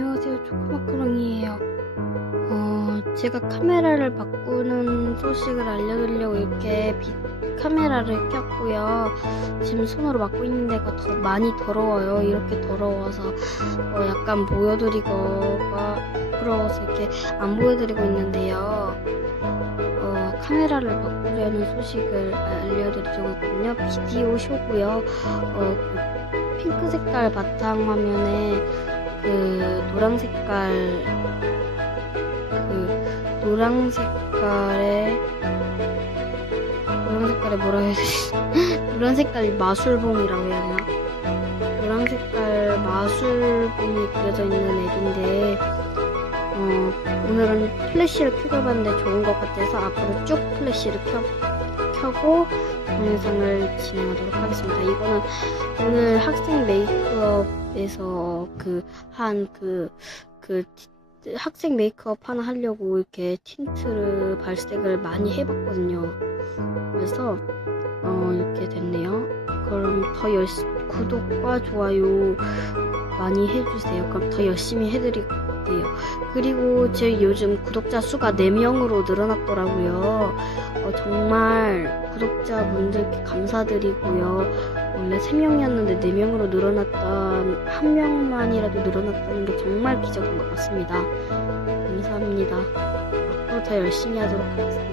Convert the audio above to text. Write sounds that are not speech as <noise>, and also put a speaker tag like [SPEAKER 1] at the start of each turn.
[SPEAKER 1] 안녕하세요. 초코마카롱이에요. 어, 제가 카메라를 바꾸는 소식을 알려드리려고 이렇게 비- 카메라를 켰고요. 지금 손으로 맡고 있는 데가 더 많이 더러워요. 이렇게 더러워서 어, 약간 보여드리거가 부러워서 이렇게 안 보여드리고 있는데요. 어, 카메라를 바꾸려는 소식을 알려드리려고 했거든요. 비디오 쇼고요. 어, 그 핑크 색깔 바탕 화면에 그 노랑 색깔 그 노랑 색깔의 노랑 색깔에 뭐라 해야 되지? <laughs> 노란 색깔 마술봉이라고 해야 되나? 노랑 색깔 마술봉이 그려져 있는 앱인데 어, 오늘은 플래시를 켜고 봤는데 좋은 것 같아서 앞으로 쭉 플래시를 켜, 켜고 동영상을 진행하도록 하겠습니다. 이거는 오늘 학생 메이크 업에서 그 한 그 그 학생 메이크업 하나 하려고 이렇게 틴트를 발색을 많이 해봤거든요. 그래서 어 이렇게 됐네요. 그럼 더 열심히 구독과 좋아요 많이 해주세요. 그럼 더 열심히 해드릴게요. 그리고 제 요즘 구독자 수가 4명으로 늘어났더라고요. 어, 정말 구독자분들께 감사드리고요. 원래 3명이었는데 4명으로 늘어났던, 한 명만이라도 늘어났다는 게 정말 기적인 것 같습니다. 감사합니다. 앞으로 더 열심히 하도록 하겠습니다.